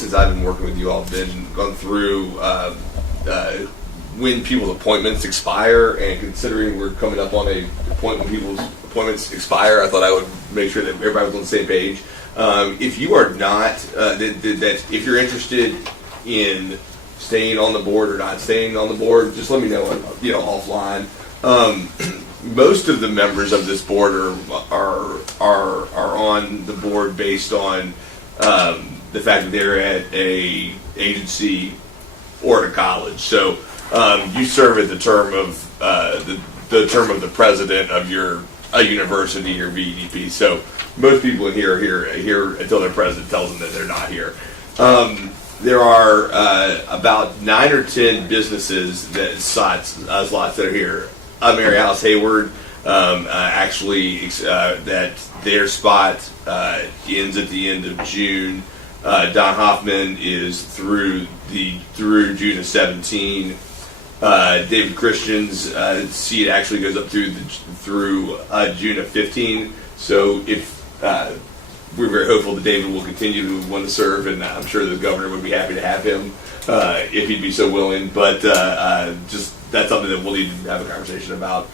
since I've been working with you all, gone through when people's appointments expire, and considering we're coming up on a point when people's appointments expire, I thought I would make sure that everybody was on the same page. If you are not, if you're interested in staying on the board or not staying on the board, just let me know, offline. Most of the members of this board are on the board based on the fact that they're at a agency or at a college. So you serve at the term of the term of the president of your university or VEDP. So most people in here are here until their president tells them that they're not here. There are about 9 or 10 businesses slots that are here. Mary Alice Hayward, actually, that their spot ends at the end of June. Don Hoffman is through June of 17. David Christian's seat actually goes up through June of 15. So if we're very hopeful that David will continue to want to serve, and I'm sure the governor would be happy to have him if he'd be so willing. But just that's something that we'll need to have a conversation about.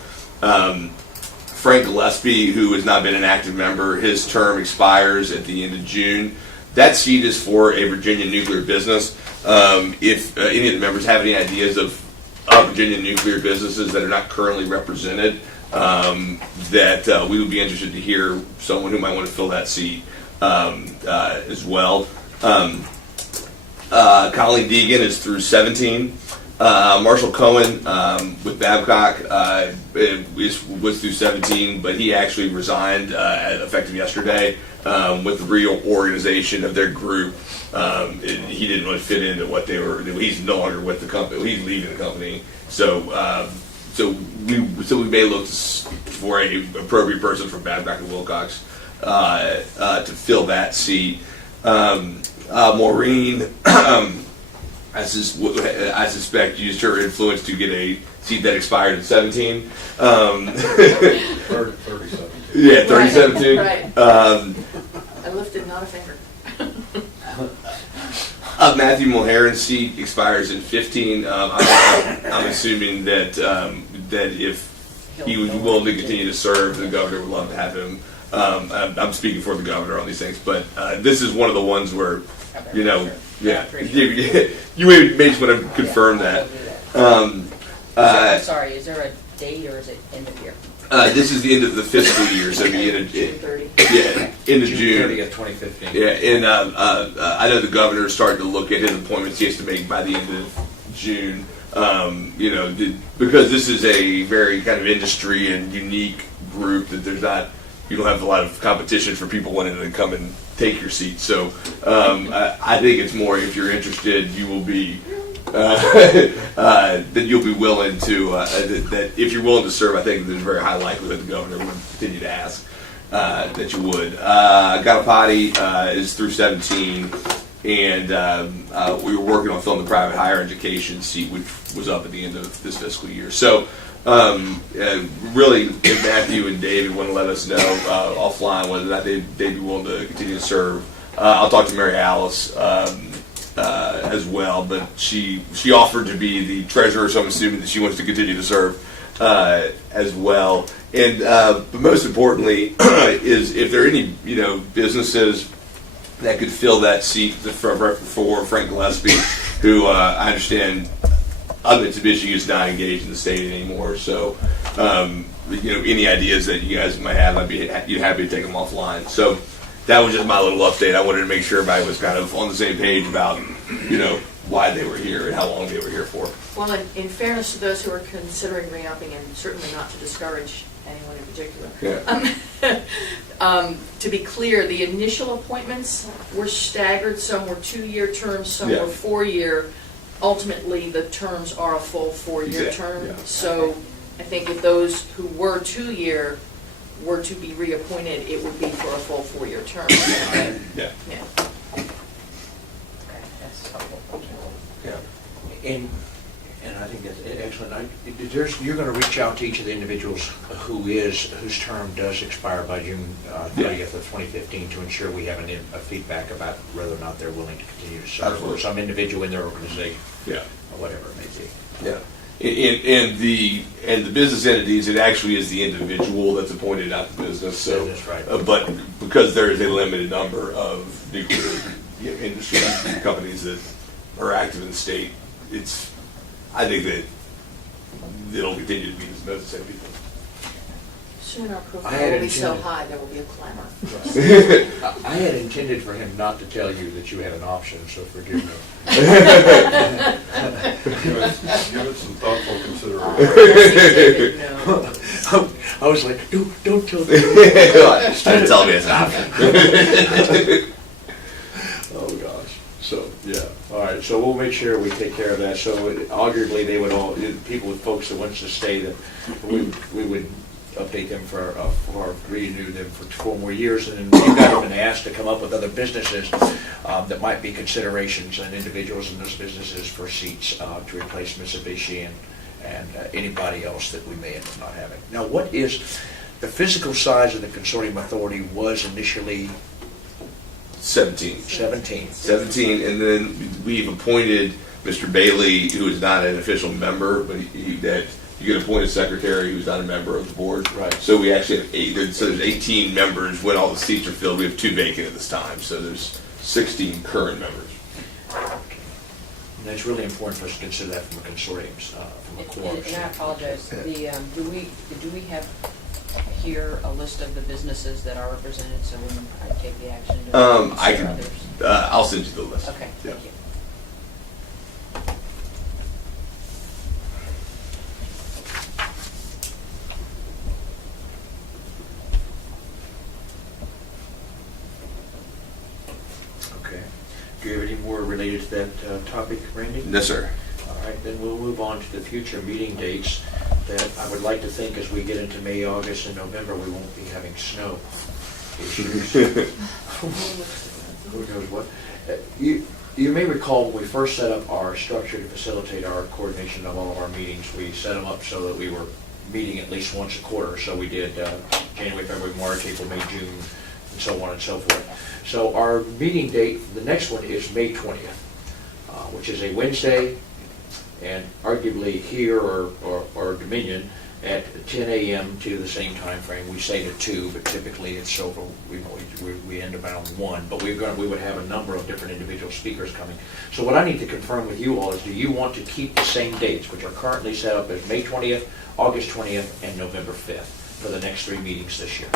Frank Gillespie, who has not been an active member, his term expires at the end of June. That seat is for a Virginia nuclear business. If any of the members have any ideas of Virginia nuclear businesses that are not currently represented, that we would be interested to hear someone who might want to fill that seat as well. Colleen Deegan is through 17. Marshall Cohen with Babcock was through 17, but he actually resigned effective yesterday with the reorganization of their group. He didn't really fit into what they were. He's no longer with the company. He's leaving the company. So we may look for a appropriate person from Babcock and Wilcox to fill that seat. Maureen, I suspect used her influence to get a seat that expired at 17. 37. Yeah, 37. Right. I lifted not a finger. Matthew Mulheron's seat expires in 15. I'm assuming that if he was willing to continue to serve, the governor would love to have him. I'm speaking for the governor on these things, but this is one of the ones where, yeah, you may just want to confirm that. I'm sorry, is there a date or is it end of year? This is the end of the fiscal year, so the end of June 30. Yeah, end of June. 30th, 2015. Yeah, and I know the governor is starting to look at his appointments he has to make by the end of June. Because this is a very kind of industry and unique group that you don't have a lot of competition for people wanting to come and take your seat. So I think it's more, if you're interested, you will be that you'll be willing to that if you're willing to serve. I think there's a very high likelihood the governor would continue to ask that you would. Galapati is through 17, and we were working on filling the private higher education seat, which was up at the end of this fiscal year. So really, if Matthew and David want to let us know offline whether or not they'd be willing to continue to serve. I'll talk to Mary Alice as well, but she offered to be the treasurer, so I'm assuming that she wants to continue to serve as well. And but most importantly is if there are any businesses that could fill that seat for Frank Gillespie, who I understand Mitsubishi is not engaged in the state anymore. So any ideas that you guys might have, I'd be happy to take them offline. So that was just my little update. I wanted to make sure everybody was kind of on the same page about why they were here and how long they were here for. Well, in fairness to those who are considering re-upping, and certainly not to discourage anyone in particular, to be clear, the initial appointments were staggered. Some were 2-year terms, some were 4-year. Ultimately, the terms are a full 4-year term. Yeah. So I think if those who were 2-year were to be reappointed, it would be for a full 4-year term. Yeah. Okay, that's helpful. Yeah. And I think that's excellent. You're going to reach out to each of the individuals whose term does expire by June 30th of 2015 to ensure we have a feedback about whether or not they're willing to continue to serve, or some individual in their organization, Yeah. or whatever it may be. Yeah. And the business entities, it actually is the individual that's appointed, not the business. So, That's right. But because there is a limited number of nuclear industry companies that are active in the state, I think that it'll continue to be the same people. Soon our I profile had will be so intended- high, there will be a clamor. I had intended for him not to tell you that you had an option, so forgive me. Give it some thoughtful consideration. No. I was like, don't tell me. Trying to tell me it's an option. Oh, gosh. So, yeah. All right, so we'll make sure we take care of that. So arguably, they would all, people with folks that wants to stay, that we would update them or renew them for 4 more years. And then we've got been asked to come up with other businesses that might be considerations and individuals in those businesses for seats to replace Mitsubishi and anybody else that we may end up not having. Now, what is the physical size of the consortium authority was initially 17. 17. 17, and then we've appointed Mr. Bailey, who is not an official member, but that you can appoint a secretary who's not a member of the board. Right. So we actually have 8. So there's 18 members when all the seats are filled. We have 2 vacant at this time. So there's 16 current members. And that's really important for us to consider that from a consortium's, from a quorum. And I apologize, do we have here a list of the businesses that are represented, so when I take the action to I consider can. others? I'll send you the list. Okay, Yeah. thank you. Okay. Do you have any more related to that topic, Randy? No, sir. All right, then we'll move on to the future meeting dates that I would like to think as we get into May, August, and November, we won't be having snow issues. Who knows what? You may recall when we first set up our structure to facilitate our coordination of all of our meetings, we set them up so that we were meeting at least once a quarter. So we did January, February, March, April, May, June, and so on and so forth. So our meeting date, the next one is May 20th, which is a Wednesday, and arguably here or Dominion at 10 a.m. to the same time frame. We say to 2, but typically it's over. We end around 1. But we would have a number of different individual speakers coming. So what I need to confirm with you all is, do you want to keep the same dates, which are currently set up as May 20th, August 20th, and November 5th for the next 3 meetings this year?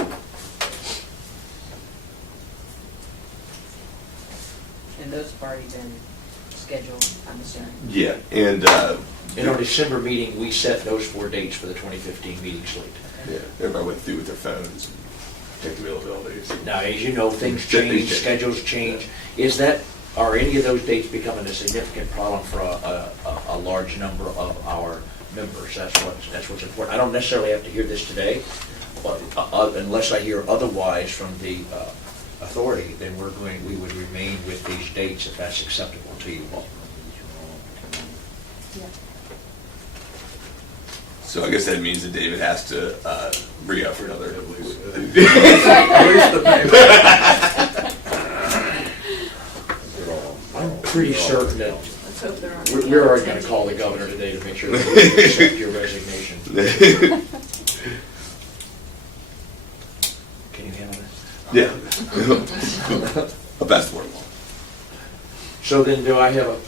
And those have already been scheduled, I'm assuming. Yeah, and In our December meeting, we set those 4 dates for the 2015 meeting slate. yeah, everybody went through with their phones and checked availability. Now, as you know, things Things change, change. schedules change. Are any of those dates becoming a significant problem for a large number of our members? That's what's important. I don't necessarily have to hear this today, but unless I hear otherwise from the authority, then we would remain with these dates if that's acceptable to you all. Yeah. So I guess that means that David has to re-up for another. At least the I'm pretty certain that Let's hope there aren't. we're already going to call the governor today to make sure that we accept your resignation. Can you handle this? Yeah. I'll pass the word along. So then, do I have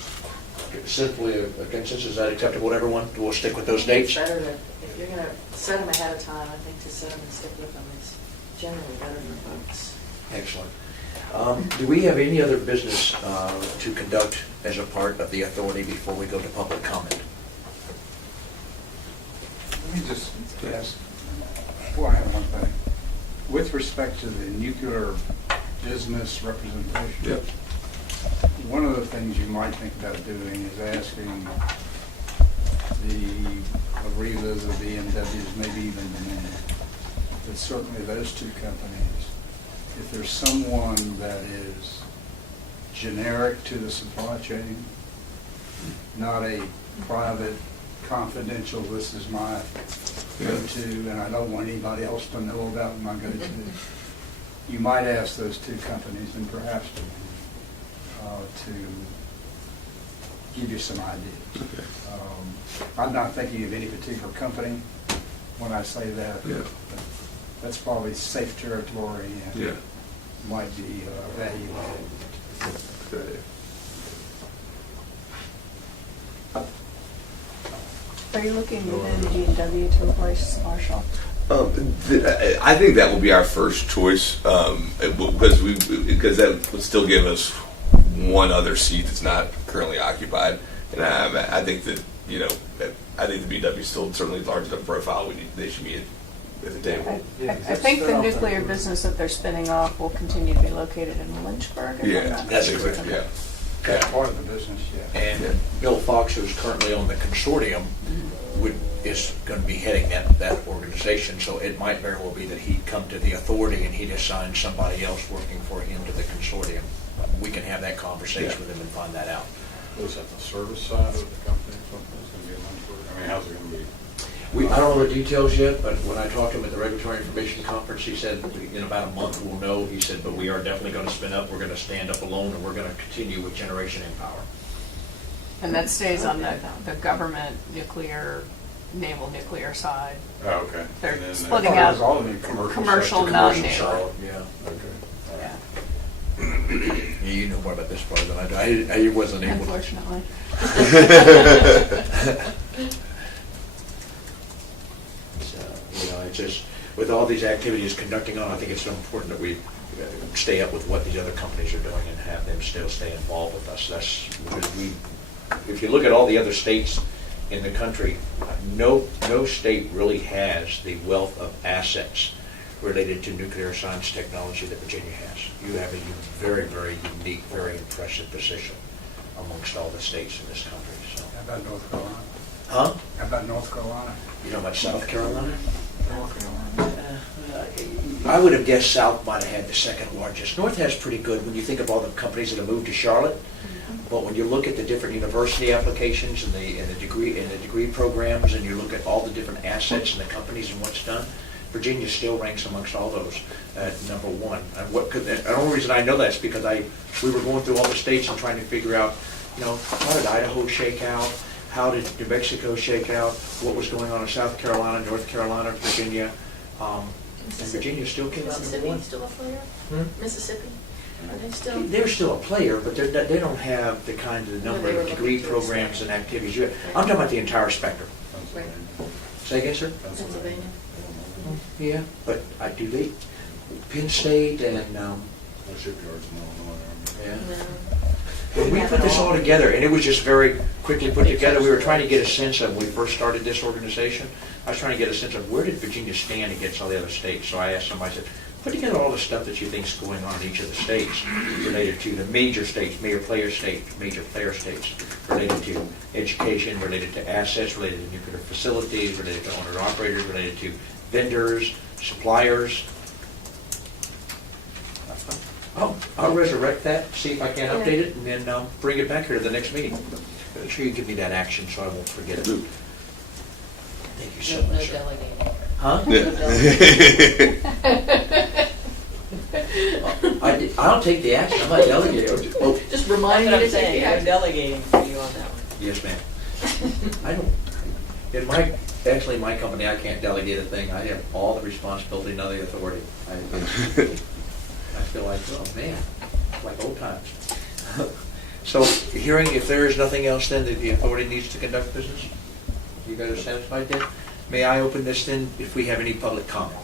simply a consensus? Is that acceptable to everyone? We'll stick with those dates? It's better to, if you're gonna set them ahead of time, I think to set them and stick with them is generally better than votes. Excellent. Do we have any other business to conduct as a part of the authority before we go to public comment? Let me just ask, before I have one thing, with respect to the nuclear business representation. Yep. One of the things you might think about doing is asking the Arevas, the BMWs, maybe even Dominion, but certainly those 2 companies, if there's someone that is generic to the supply chain, not a private confidential, this is my go-to, and I don't want anybody else to know about my go-to. You might ask those two companies and perhaps to give you some ideas. I'm not thinking of any particular company when I say that. Yeah. But that's probably safe territory and Yeah. might be value added. Good idea. Are you looking within G&W to replace Marshall? I think that will be our first choice because that would still give us one other seat that's not currently occupied, and I think that I think the BW is still certainly large enough profile. They should be at the table. I think the nuclear business that they're spinning off will continue to be located in Lynchburg. if I'm Yeah, not That's mistaken. exactly, yeah. That's part of the business, yeah. And Bill Fox, who's currently on the consortium, is going to be heading that organization, so it might very well be that he'd come to the authority and he'd assign somebody else working for him to the consortium. We can have that conversation with him and find that out. Was that the service side of the company or something? It's going to be in Lynchburg? I mean, how's it going to be? I don't know the details yet, but when I talked to him at the Regulatory Information Conference, he said in about a month we'll know. He said, but we are definitely going to spin up, we're going to stand up alone, and we're going to continue with Generation Empower. And that stays on the government nuclear, naval nuclear side. Oh, okay. They're And then splitting that- out all the commercial, Commercial non-naval. side, yeah. Okay. Yeah, You know more about this part than I do. I wasn't able to. unfortunately. It's just, with all these activities conducting on, I think it's so important that we stay up with what these other companies are doing and have them still stay involved with us. That's, because if you look at all the other states in the country, no state really has the wealth of assets related to nuclear science technology that Virginia has. You have a very, very unique, very impressive position amongst all the states in this country. So. How about North Carolina? Huh? How about North Carolina? You know about South Carolina? North Carolina. I would have guessed South might have had the second largest. North has pretty good when you think of all the companies that have moved to Charlotte. But when you look at the different university applications and the degree programs, and you look at all the different assets and the companies and what's done, Virginia still ranks amongst all those at number one. And the only reason I know that is because we were going through all the states and trying to figure out, how did Idaho shake out? How did New Mexico shake out? What was going on in South Carolina, North Carolina, Virginia? And Virginia still came out number one. Mississippi still a player? Mississippi? Are they still? They're still a player, but they don't have the kind of number of degree programs and activities. I'm talking about the entire spectrum. Right. Say again, sir? Pennsylvania. Yeah, but I do they, Penn State and, No shipyards in Illinois. yeah. No. When we put this all together, and it was just very quickly put together, we were trying to get a sense of, when we first started this organization, I was trying to get a sense of where did Virginia stand against all the other states. So I asked somebody, I said, put together all the stuff that you think is going on in each of the states related to the major states, major player states, related to education, related to assets, related to nuclear facilities, related to owner-operators, related to vendors, suppliers. Oh, I'll resurrect that, see if I can update it, and then bring it back here to the next meeting. Make sure you give me that action so I won't forget it. Thank you so No much, sir. delegating. Huh? Yeah. I'll take the action, I'm not delegating. Oh, Just That's remind what me I'm to take saying, the I'm action. delegating for you on that one. yes, ma'am. I don't, in my company, I can't delegate a thing. I have all the responsibility and all the authority. I feel like, oh, man, like old times. So, hearing, if there is nothing else then that the authority needs to conduct business, you guys are satisfied then? May I open this then, if we have any public comment?